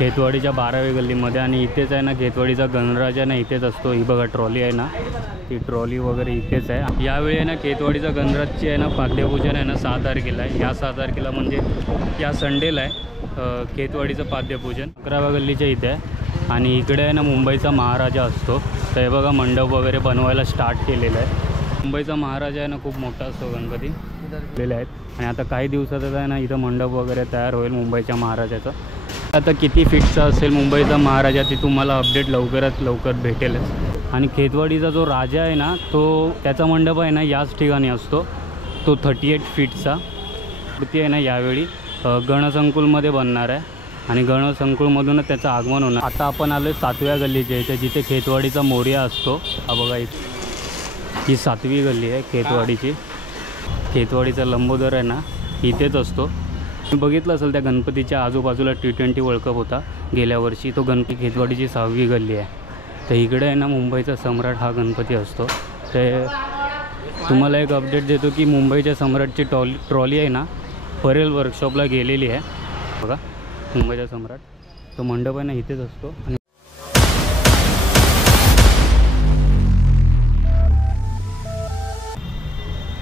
खेतवाडीच्या 12वी गल्लीमध्ये आणि इथेच आहे ना खेतवाडीचा गणराजा ना इथेच असतो। ही बघा ट्रॉली आहे ना, ती ट्रॉली वगैरे इथेच आहे। यावेळी आहे ना खेतवाडीचा गणराजची आहे ना पाद्यपूजन आहे ना 6 तारखेला आहे। या 6 तारखेला म्हणजे या संडेला आहे खेतवाडीचं पाद्यपूजन। 11व्या गल्लीच्या इथे आहे आणि इकडे आहे ना मुंबईचा महाराजा असतो। तर हे बघा मंडप वगैरे बनवायला स्टार्ट केलेलं आहे। मुंबईचा महाराजा आहे ना खूप मोठा असतो गणपती दिलेले आहेत आणि आता काही दिवसातच आहे ना इथं मंडप वगैरे तयार होईल मुंबईच्या महाराजाचं। आता किती फीटचा असेल मुंबईचा महाराजा ती तुम्हाला अपडेट लवकरात लवकर भेटेलच। आणि खेतवाडीचा जो राजा आहे ना तो त्याचा मंडप आहे ना याच ठिकाणी असतो। तो 38 फीटचा मूर्ती आहे ना यावेळी गणसंकुलमध्ये बनणार आहे आणि गणसंकुलमधूनच त्याचं आगमन होणार। आता आपण आलो 7व्या गल्लीच्या इथे जिथे खेतवाडीचा मोरया असतो। हा बघा इथे ही 7वी गल्ली आहे खेतवाडीची। खेतवाडीचा लंबोदर आहे ना इथेच असतो। तुम्ही बघितलं असेल त्या गणपतीच्या आजूबाजूला T20 वर्ल्ड कप होता गेल्या वर्षी, तो गणपती खेतवाडीची 6वी गल्ली आहे। तर इकडे आहे ना मुंबईचा सम्राट हा गणपती असतो। ते तुम्हाला एक अपडेट देतो की मुंबईच्या सम्राटची ट्रॉली आहे ना परेल वर्कशॉपला गेलेली आहे। बघा मुंबईचा सम्राट तो मंडप आहे ना इथेच असतो। आणि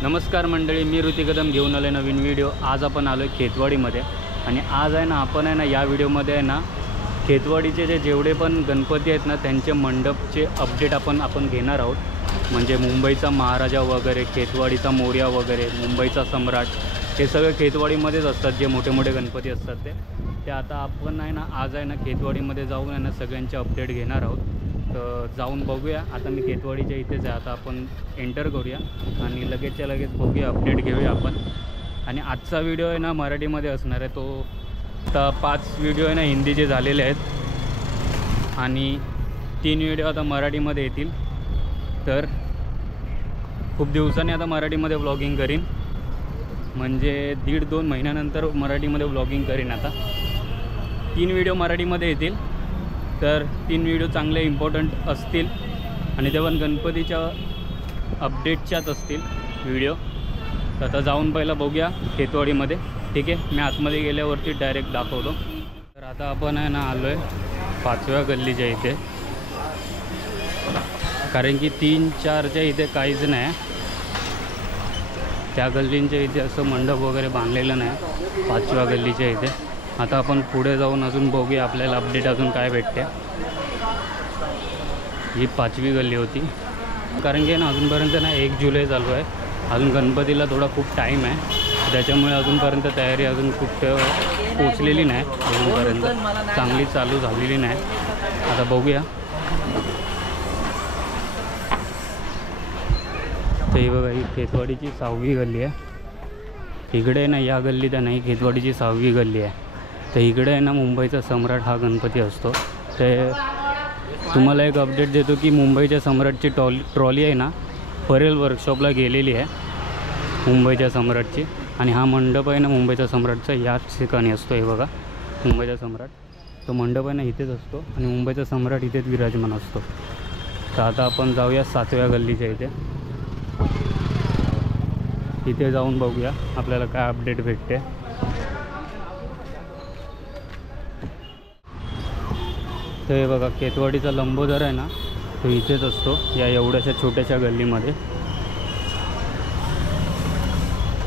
नमस्कार मंडळी, मी ऋतिक कदम घेऊन आलो नवीन व्हिडिओ। आज आपण आलो आहे खेतवाडीमध्ये आणि आज आहे ना आपण आहे ना या व्हिडिओमध्ये आहे ना खेतवाडीचे जेवढे पण गणपती आहेत ना त्यांचे मंडपचे अपडेट आपण घेणार आहोत। म्हणजे मुंबईचा महाराजा वगैरे, खेतवाडीचा मोरया वगैरे, मुंबईचा सम्राट, हे सगळे खेतवाडीमध्येच असतात। जे मोठे मोठे गणपती असतात ते आता आपण आहे ना आज आहे ना खेतवाडीमध्ये जाऊन आहे ना सगळ्यांचे अपडेट घेणार आहोत। तर जाऊन बघूया। आता मी खेतवाडीच्या इथेच आहे, आता आपण एंटर करूया आणि लगेचच्या लगेच बघूया, अपडेट घेऊया आपण। आणि आजचा व्हिडिओ आहे ना मराठीमध्ये असणार आहे। तो आता 5 व्हिडिओ आहे ना हिंदीचे झालेले आहेत आणि 3 व्हिडिओ आता मराठीमध्ये येतील। तर खूप दिवसांनी आता मराठीमध्ये व्लॉगिंग करीन, म्हणजे 1.5-2 महिन्यानंतर मराठीमध्ये व्लॉगिंग करीन। आता 3 व्हिडिओ मराठीमध्ये येतील, तर 3 व्हिडिओ चांगले इम्पॉर्टंट असतील आणि ते पण गणपतीच्या अपडेटच्याच असतील व्हिडिओ। तर आता जाऊन पहिला बघूया खेतवाडीमध्ये, ठीक आहे। मी आतमध्ये गेल्यावरती डायरेक्ट दाखवतो। तर आता आपण आहे ना आलो आहे 5व्या गल्लीच्या इथे, कारण की 3-4च्या इथे काहीच नाही। त्या गल्लींच्या इथे असं मंडप वगैरे बांधलेलं नाही 5व्या गल्लीच्या इथे। आता आपण पुढे जाऊन अजून बघूया आपल्याला अपडेट अजून काय भेटते। ही 5वी गल्ली होती, कारण की ना अजूनपर्यंत ना 1 जुलै चालू आहे। अजून गणपतीला थोडा खूप टाईम आहे, त्याच्यामुळे अजूनपर्यंत तयारी अजून कुठं पोचलेली नाही, अजूनपर्यंत चांगली चालू झालेली नाही। आता बघूया। तर ही बघा ही खेतवाडीची 6वी गल्ली आहे। इकडे ना या गल्लीत आहे ना ही खेतवाडीची 6वी गल्ली आहे। तर इकडे आहे ना मुंबईचा सम्राट हा गणपती असतो। ते तुम्हाला एक अपडेट देतो की मुंबईच्या सम्राटची ट्रॉली आहे ना परेल वर्कशॉपला गेलेली आहे मुंबईच्या सम्राटची। आणि हा मंडप आहे ना मुंबईचा सम्राटचा याच ठिकाणी असतो। हे बघा मुंबईचा सम्राट तो मंडप आहे ना इथेच असतो आणि मुंबईचा सम्राट इथेच विराजमान असतो। तर आता आपण जाऊया 7व्या गल्लीच्या इथे, इथे जाऊन बघूया आपल्याला काय अपडेट भेटते। तर हे बघा खेतवाडीचा लंबोदर आहे ना तो इथेच असतो या एवढ्याशा छोट्याशा गल्लीमध्ये।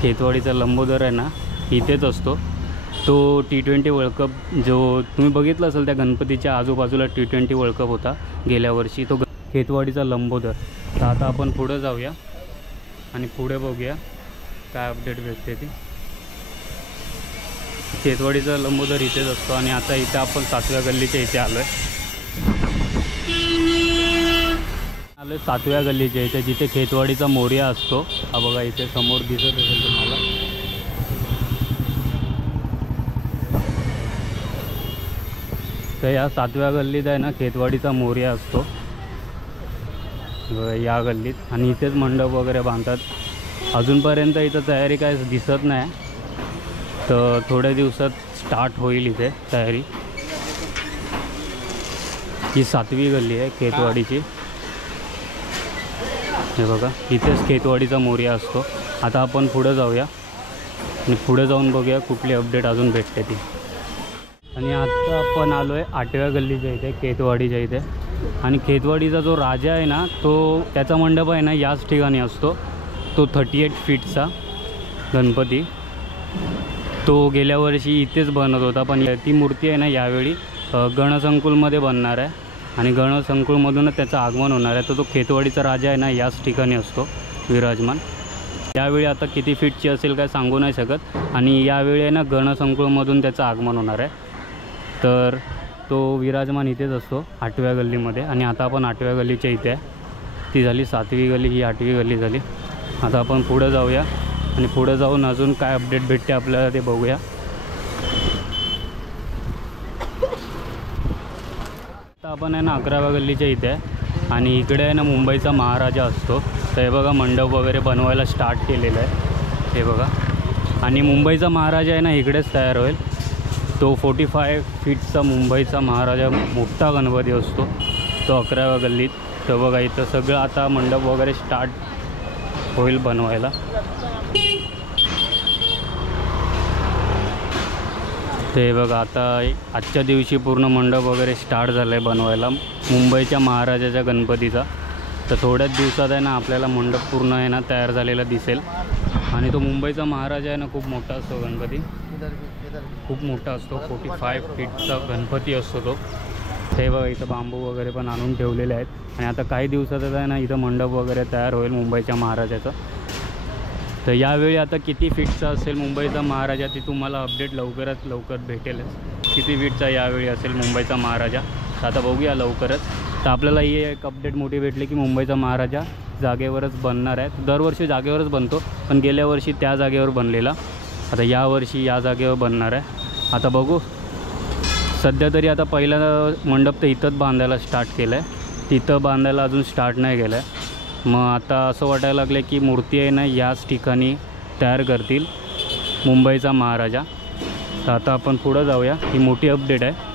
खेतवाडीचा लंबोदर आहे ना इथेच असतो। तो T20 वर्ल्ड कप जो तुम्ही बघितलं असेल त्या गणपतीच्या आजूबाजूला T20 वर्ल्ड कप होता गेल्या वर्षी, तो खेतवाडीचा लंबोदर। तर आता आपण पुढे जाऊया आणि पुढे बघूया काय अपडेट भेटते ती। खेतवाडीचा लंबोदर इथेच असतो आणि आता इथे आपण 7व्या गल्लीच्या इथे आलो आहे। 7व्या गल्लीच्या इथे जिथे खेतवाडीचा मोरया असतो। हा बघा इथे समोर दिसत असेल तुम्हाला। तर या 7व्या गल्लीत आहे ना खेतवाडीचा मोरया असतो या गल्लीत आणि इथेच मंडप वगैरे बांधतात। अजूनपर्यंत इथं तयारी काय दिसत नाही, तर थोड्या दिवसात स्टार्ट होईल इथे तयारी। ही 7वी गल्ली आहे खेतवाडीची। हे बघा इथेच खेतवाडीचा मोरया असतो। आता आपण पुढे जाऊया आणि पुढे जाऊन बघूया कुठली अपडेट अजून भेटते ती। आणि आता आपण आलो आहे 8व्या गल्लीच्या इथे, खेतवाडीच्या इथे. आणि खेतवाडीचा जो राजा आहे ना, तो त्याचा मंडप आहे ना याच ठिकाणी असतो. तो 38 फीटचा गणपती, तो गेल्या वर्षी इथेच बनत होता. पण ती मूर्ती आहे ना यावेळी गणसंकुलमध्ये बनणार आहे आणि गणसंकुलमधूनच त्याचं आगमन होणार आहे. तर तो खेतवाडीचा राजा आहे ना याच ठिकाणी असतो विराजमान. यावेळी आता किती फीटची असेल काय सांगू नाही शकत. आणि यावेळी आहे ना गणसंकुलमधून त्याचं आगमन होणार आहे. तर तो विराजमान इथेच असतो 8व्या गल्लीमध्ये. आणि आता आपण 8व्या गल्लीच्या इथे आहे. ती झाली 7वी गल्ली, ही 8वी गल्ली झाली. आता आपण पुढं जाऊया आणि पुढं जाऊन अजून काय अपडेट भेटते आपल्याला ते बघूया. आता आपण आहे ना 11व्या गल्लीच्या इथे आहे आणि इकडे आहे ना मुंबईचा महाराजा असतो. तर हे बघा मंडप वगैरे बनवायला स्टार्ट केलेलं आहे, हे बघा. आणि मुंबईचा महाराजा आहे ना इकडेच तयार होईल. तो 45 फीटचा मुंबईचा महाराजा मोठा गणपती असतो, तो 11व्या गल्लीत. तर बघा इथं सगळं आता मंडप वगैरे स्टार्ट होईल बनवायला. ते बघा आता आजच्या दिवशी पूर्ण मंडप वगैरे स्टार्ट झालं आहे बनवायला मुंबईच्या महाराजाच्या गणपतीचा. तर थोड्याच दिवसात आहे ना आपल्याला मंडप पूर्ण आहे ना तयार झालेला दिसेल. आणि तो मुंबईचा महाराजा आहे ना खूप मोठा असतो गणपती, खूप मोठा असतो. 45 फीटचा गणपती असतो तो. हे बघा इथं बांबू वगैरे पण आणून ठेवलेले आहेत. आणि आता काही दिवसातच आहे ना इथं मंडप वगैरे तयार होईल मुंबईच्या महाराजाचं. तर यावेळी आता किती फीटचा असेल मुंबईचा महाराजा ती तुम्हाला अपडेट लवकरात लवकर भेटेलच. किती फीटचा यावेळी असेल मुंबईचा महाराजा तर आता बघूया लवकरच. तर आपल्याला ही एक अपडेट मोठी भेटली की मुंबईचा महाराजा जागेवरच बनणार आहे. दरवर्षी जागेवरच बनतो, पण गेल्या वर्षी त्या जागेवर बनलेला, आता यावर्षी या जागेवर बनणार आहे. आता बघू. सध्या तरी आता पहिला मंडप तर इथंच बांधायला स्टार्ट केलं आहे, तिथं बांधायला अजून स्टार्ट नाही केलं आहे. मग आता असं वाटायला लागलं की मूर्ती आहे ना याच ठिकाणी तयार करतील मुंबईचा महाराजा. तर आता आपण पुढं जाऊया, ही मोठी अपडेट आहे.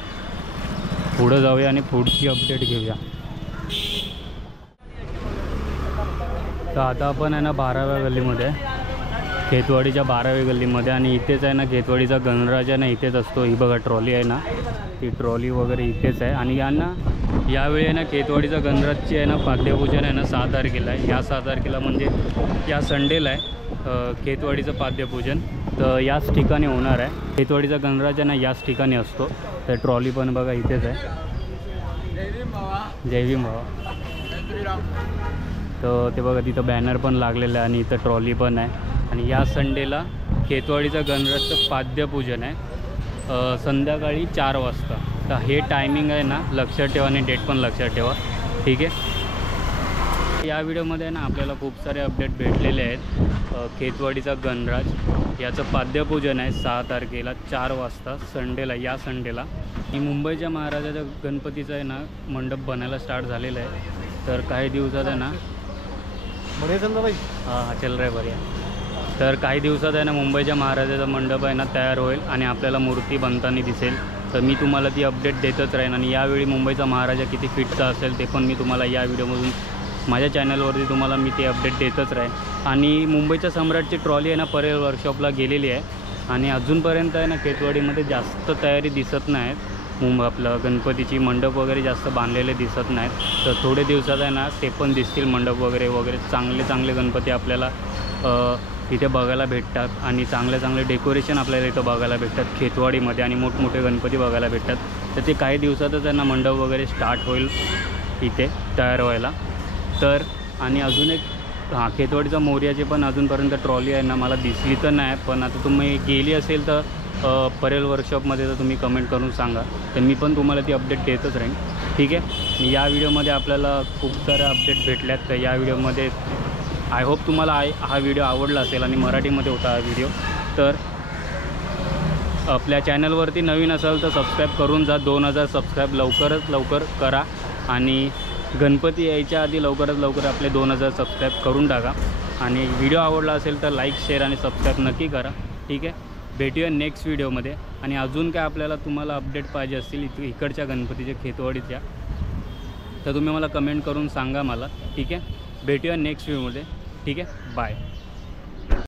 पुढं जाऊया आणि पुढची अपडेट घेऊया. तर आता आपण आहे ना 12व्या गल्लीमध्ये, खेतवाडीच्या 12वी गल्लीमध्ये. आणि इथेच आहे ना खेतवाडीचा गणराजा ना इथेच असतो. ही बघा ट्रॉली आहे ना, ती ट्रॉली वगैरे इथेच आहे. आणि यांना यावेळी आहे ना खेतवाडीचा गणराजची आहे ना पाद्यपूजन आहे ना 6 तारखेला आहे. या 6 तारखेला म्हणजे या संडेला आहे खेतवाडीचं पाद्यपूजन. तर याच ठिकाणी होणार आहे. खेतवाडीचा गणराजा ना याच ठिकाणी असतो. तर ट्रॉली पण बघा इथेच आहे. जय भीम भावा. तर ते बघा तिथं बॅनर पण लागलेलं आहे आणि इथं ट्रॉली पण आहे. आणि या संडेला खेतवाडीचा गणराजचं पाद्यपूजन आहे संध्याकाळी 4 वाजता. तर हे टायमिंग आहे ना लक्षात ठेवा आणि डेट पण लक्षात ठेवा, ठीक आहे. या व्हिडिओमध्ये ना आपल्याला खूप सारे अपडेट भेटलेले आहेत. खेतवाडीचा गणराज याचं पाद्यपूजन आहे 6 तारखेला 4 वाजता संडेला, या संडेला. आणि मुंबईच्या महाराजाच्या गणपतीचं आहे ना मंडप बनायला स्टार्ट झालेलं आहे. तर काही दिवसात आहे ना बढ़िया चल रहा भाई. हां चल रहा है बढ़िया. तर काही दिवसात आहे ना मुंबईच्या महाराजाचा मंडप आहे ना तयार होईल आणि आपल्याला मूर्ती बनताना दिसेल. तर मी तुम्हाला ती अपडेट देतच राहीन. आणि यावेळी मुंबईचा महाराजा किती फीटचा असेल ते पण मी तुम्हाला या व्हिडिओमधून माझ्या चॅनलवरती तुम्हाला मी ते अपडेट देतच राहीन. आणि मुंबईच्या सम्राटची ट्रॉली आहे ना परेल वर्कशॉपला गेलेली आहे आणि अजूनपर्यंत आहे ना खेतवाडीमध्ये जास्त तयारी दिसत नाहीत. आपलं गणपतीची मंडप वगैरे जास्त बांधलेले दिसत नाहीत. तर थोडे दिवसात आहे ना ते पण दिसतील मंडप वगैरे वगैरे. चांगले चांगले गणपती आपल्याला इथे बघायला भेटतात आणि चांगले चांगले डेकोरेशन आपल्याला इथं बघायला भेटतात खेतवाडीमध्ये आणि मोठमोठे गणपती बघायला भेटतात. तर ते काही दिवसातच त्यांना मंडप वगैरे स्टार्ट होईल इथे तयार व्हायला. तर आणि अजून एक खेतवाडीचा मोर्याची पण अजूनपर्यंत ट्रॉली आहे ना मला दिसली तर नाही. पण आता तुम्ही गेली असेल तर परेल वर्कशॉपमध्ये तर तुम्ही कमेंट करून सांगा, तर मी पण तुम्हाला ती अपडेट देतच राहीन, ठीक आहे. या व्हिडिओमध्ये आपल्याला खूप साऱ्या अपडेट भेटल्यात. तर या व्हिडिओमध्ये आय होप तुम्हाला हा व्हिडिओ आवडला असेल आणि मराठीमध्ये होता हा व्हिडिओ. तर आपल्या चॅनलवरती नवीन असाल तर सबस्क्राईब करून जा. 2000 सबस्क्राईब लवकरात लवकर करा आणि गणपती यायच्या आधी लवकरात लवकर आपले 2000 सबस्क्राईब करून टाका. आणि व्हिडिओ आवडला असेल तर लाईक शेअर आणि सबस्क्राईब नक्की करा, ठीक आहे. भेटूया नेक्स्ट व्हिडिओमध्ये. आणि अजून काय आपल्याला तुम्हाला अपडेट पाहिजे असतील इकडच्या गणपतीच्या खेतवाडीच्या तर तुम्ही मला कमेंट करून सांगा मला, ठीक आहे. भेटूया नेक्स्ट व्हिडिओमध्ये, ठीक आहे. बाय.